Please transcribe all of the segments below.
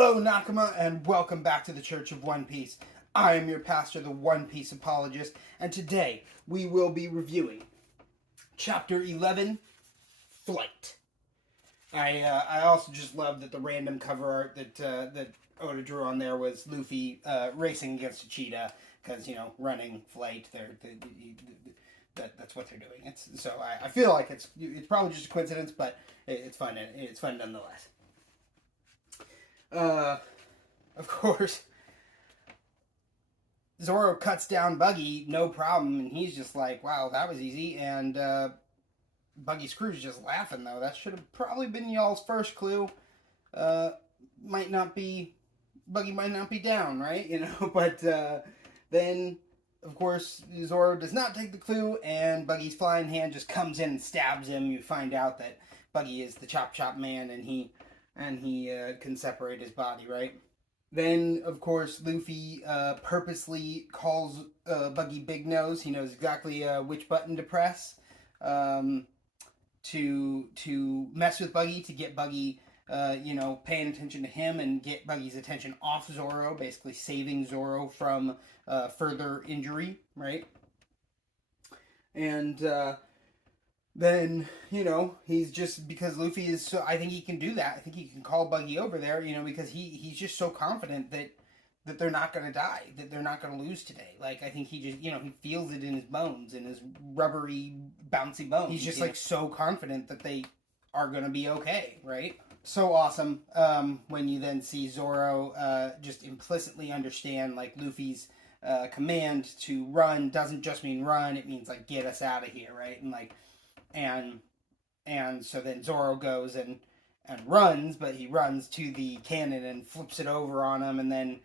Hello, Nakama, and welcome back to the Church of One Piece. I am your pastor, the One Piece apologist, and today we will be reviewing Chapter 11, Flight. I also just love that the random cover art that Oda drew on there was Luffy racing against a cheetah, because, running, flight, that's what they're doing. I feel like it's probably just a coincidence, but it's fun. It's fun nonetheless. Of course, Zoro cuts down Buggy, no problem, and he's just like, wow, that was easy, and Buggy's crew's just laughing, though. That should have probably been y'all's first clue. Buggy might not be down, right? But then, of course, Zoro does not take the clue, and Buggy's flying hand just comes in and stabs him. You find out that Buggy is the Chop Chop Man, and he can separate his body, right? Then, of course, Luffy purposely calls Buggy Big Nose. He knows exactly which button to press to mess with Buggy, to get Buggy, paying attention to him and get Buggy's attention off Zoro, basically saving Zoro from further injury, right? And then, he's just, because Luffy is so, I think he can do that. I think he can call Buggy over there, because he's just so confident that they're not going to die, that they're not going to lose today. Like, I think he just, he feels it in his bones, in his rubbery, bouncy bones. He's just, so confident that they are going to be okay, right? So awesome when you then see Zoro just implicitly understand, Luffy's command to run doesn't just mean run, it means, get us out of here, right? And so then Zoro goes and runs, but he runs to the cannon and flips it over on him, and then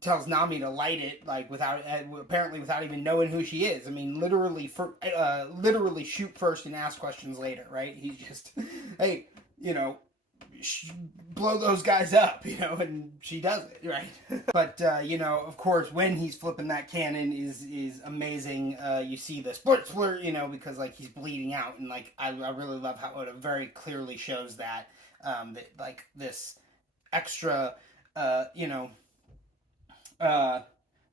tells Nami to light it, apparently without even knowing who she is. I mean, literally shoot first and ask questions later, right? He's just, hey, blow those guys up, and she does it, right? But, of course, when he's flipping that cannon is amazing. You see the splurt, because, he's bleeding out, and, I really love how Oda very clearly shows that, this extra,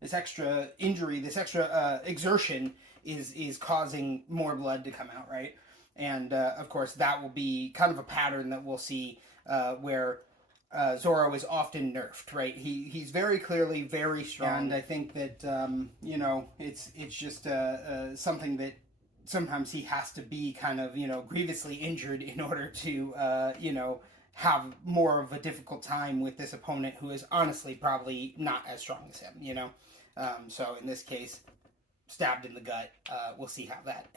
this extra injury, this extra exertion is causing more blood to come out, right? And, of course, that will be kind of a pattern that we'll see where Zoro is often nerfed, right? He's very clearly very strong. And I think that, it's just something that sometimes he has to be kind of, grievously injured in order to, have more of a difficult time with this opponent who is honestly probably not as strong as him, So in this case, stabbed in the gut. We'll see how that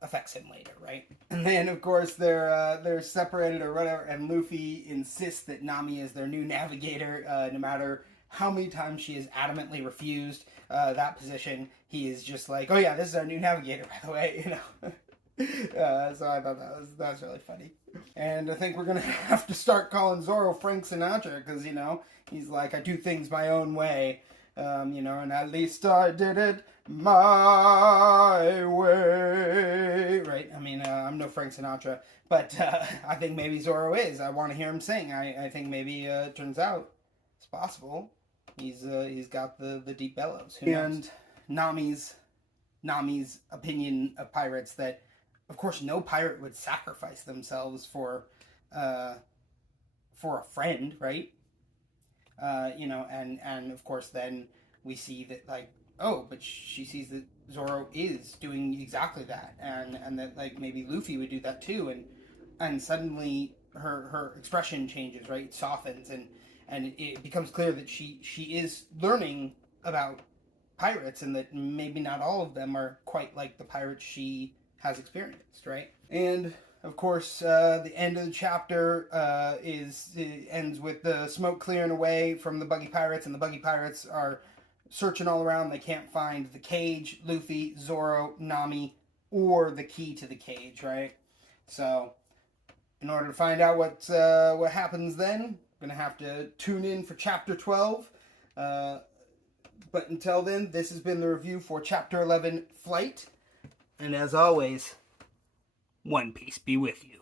affects him later, right? And then, of course, they're separated or whatever, and Luffy insists that Nami is their new navigator, no matter how many times she has adamantly refused that position. He is just like, oh yeah, this is our new navigator, by the way, So I thought that was really funny. And I think we're gonna have to start calling Zoro Frank Sinatra, because he's like, I do things my own way. And at least I did it my way, right? I mean, I'm no Frank Sinatra, but I think maybe Zoro is. I want to hear him sing. I think maybe it turns out it's possible. He's got the deep bellows. And Nami's opinion of pirates, that of course no pirate would sacrifice themselves for a friend, right? And of course then we see that, but she sees that Zoro is doing exactly that, and that, maybe Luffy would do that too, and suddenly her expression changes, right? It softens, and it becomes clear that she is learning about pirates, and that maybe not all of them are quite like the pirates she has experienced, right? And of course, the end of the chapter ends with the smoke clearing away from the Buggy Pirates, and the Buggy Pirates are searching all around. They can't find the cage, Luffy, Zoro, Nami, or the key to the cage, right? So, in order to find out what happens then, we're going to have to tune in for Chapter 12. But until then, this has been the review for Chapter 11, Flight. And as always, One Piece be with you.